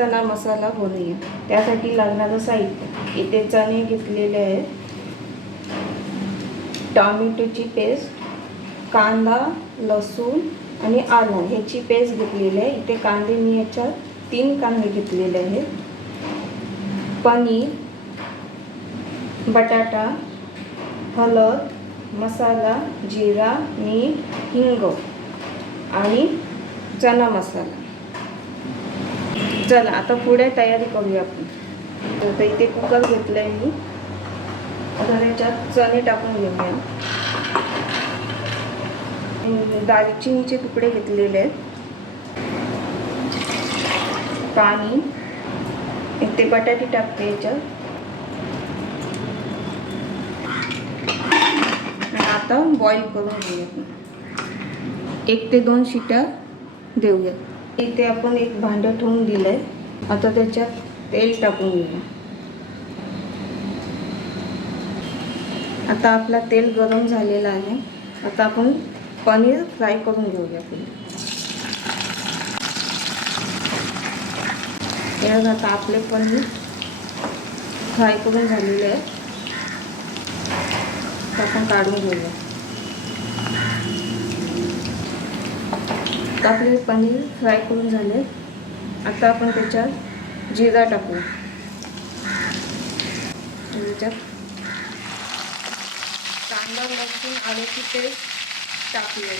चना मसाला बनवूया. त्यासाठी लागणारं साहित्य इथे चणे घेतलेले आहेत, टोमॅटोची पेस्ट, कांदा, लसूण आणि आलं ह्याची पेस्ट घेतलेली आहे. इथे कांदे मी याच्यात 3 कांदे घेतलेले आहेत. पनीर, बटाटा, हळद, मसाला, जिरा, मीठ, हिंग आणि चना मसाला. चला आता पुढे तयारी करूया आपण. तर इथे कुकर घेतलं आहे मी. आता त्याच्यात चणे टाकून घेऊया. दालचिनीचे तुकडे घेतलेले आहेत, पाणी, इथे बटाटे टाकते याच्यात. आता बॉईल करून घेऊया. 1 ते 2 शिट्या देऊया. इथे आपण एक भांडं ठेवून दिलंय. आता त्याच्यात तेल टाकून घेऊया. आता आपला तेल गरम झालेला आहे. आता आपण पनीर फ्राय करून घेऊया. आता आपले पनीर फ्राय करून झालेले आहे. आपण काढून घेऊया. आपले पनीर फ्राय करून झाले. आता आपण त्याच्यात जिरा टाकू. त्याच्यात कांदा, लसूण, आल्याची पेस्ट टाकूया.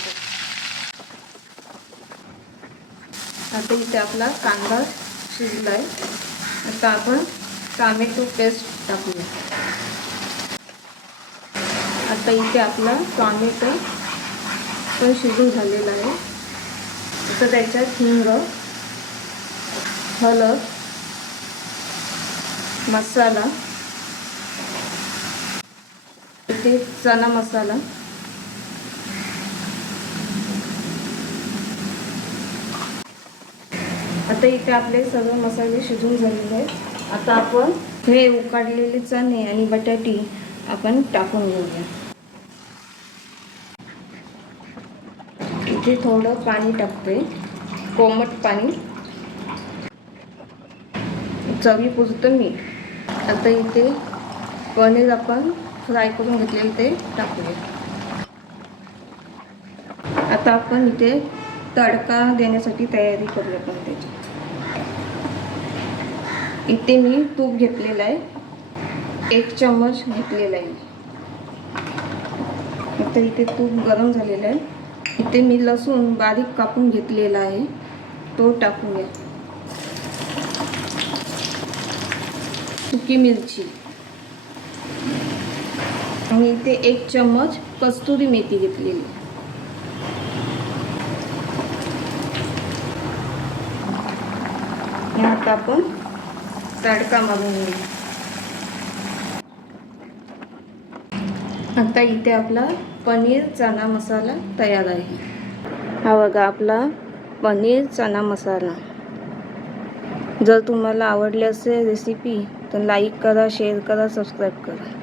आता इथे आपला कांदा शिजला आहे. आता आपण टोमॅटो पेस्ट टाकूया. आता इथे आपला टोमॅटो पण शिजून झालेला आहे. आता त्याच्यात हिंग, हळद, मसाला, इथे चना मसाला, आता इथे आपले सगळे मसाले शिजून झालेले आहेत. आता आपण हे उकडलेले चणे आणि बटाटे आपण टाकून घेऊया. इथे थोडं पाणी टाकते, कोमट पाणी, चवीपुरतं मीठ. आता इथे पनीर आपण फ्राय करून घेतलेले ते टाकूया. आता आपण इथे तडका देण्यासाठी तयारी करूया. आपण त्याची इथे मी तूप घेतलेलं आहे, 1 चम्मच घेतलेला आहे. आता इथे तूप गरम झालेलं आहे. इथे मी लसूण बारीक कापून घेतलेला आहे, तो टाकूया. सुकी मिरची आणि इथे 1 चम्मच कस्तुरी मेथी घेतलेली. आता आपण तडका मारून घेऊ. आता इथे आपला पनीर चना मसाला तयार आहे. हा बघा आपला पनीर चना मसाला. जर तुम्हाला आवडली असेल रेसिपी तर लाईक करा, शेअर करा, सबस्क्राईब करा.